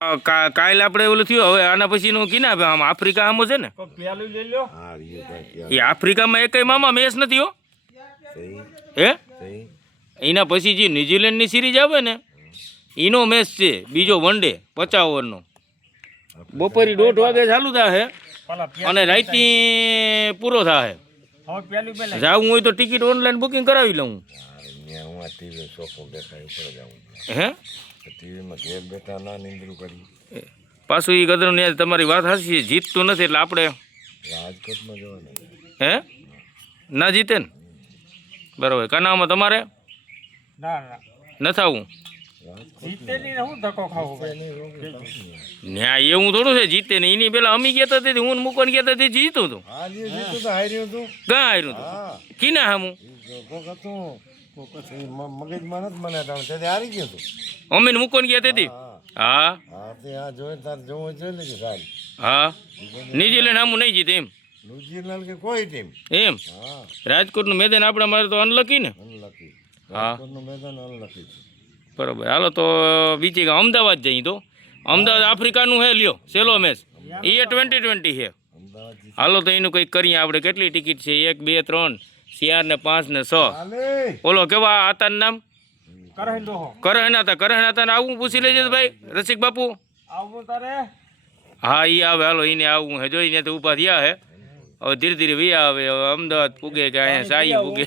કાલ આપણે ઓલું થયું હવે આના પછીનું કીના આમ આફ્રિકા આમો છે ને? કોઈ પેલું લઈ લ્યો. હા એ આફ્રિકામાં એકય મામા મેચ નથી હો. હે? એના પછી જે ન્યુઝીલેન્ડની સિરીઝ આવે ને એનો મેચ છે બીજો વન ડે પચાસ ઓવરનો. બપોરે દોઢ વાગે ચાલુ થાય અને રાઈતી પૂરો થાય જાવું હોય તો ટિકિટ ઓનલાઈન બુકિંગ કરાવી લઉં. હું? જાઉં પાછું એ ગદર ને તમારી વાત હાસી જીતતું નથી એટલે આપણે હે? ના જીતે ને? બરાબર કાનામાં તમારે? ના ના. નથી આવું? ને હું ધક્કો ખાવો ભાઈ ન્યા એવું થોડું છે જીતે ને એની પેલા અમી ગયા હતા હું મૂકવાની ગયા હતા જીતું હતું હા જે જીતું તો હાર્યું હતું ક્યાં આવ્યું હતું હા. કીના હામું? હતું. હતું. હતું અમીને મૂકવાની ગયા તેથી? હા હા. ન્યુઝીલેન્ડ હામું નહીં જીતે એમ? ન્યુઝીલેન્ડ કે કોઈ ટીમ એમ? રાજકોટનું મેદાન આપણા મારે તો અનલકી ને? અનલકી. હા. રાજકોટનું મેદાન અનલકી છે. બરાબર. હાલો તો બીજી અમદાવાદ જઈ તો. અમદાવાદ આફ્રિકાનું હે લ્યો સેલો મેચ. એ ટ્વેન્ટી ટ્વેન્ટી છે હાલો તો એનું કંઈક કરીએ આપણે. કેટલી ટિકિટ છે? એક બે ત્રણ ચાર ને પાંચ ને છ. બોલો ઓલો કેવા હતા નામ? કરણ હતા કરહેના હતા આવું પૂછી લેજે ભાઈ રસિક બાપુ. હા એ આવે. હાલો એને આવું હે. જોઈને તો ઊભા થયા હે. હવે ધીરે ધીરે વ્યા આવે. હવે અમદાવાદ પૂગે કે અહીંયા સાઈ પૂગે.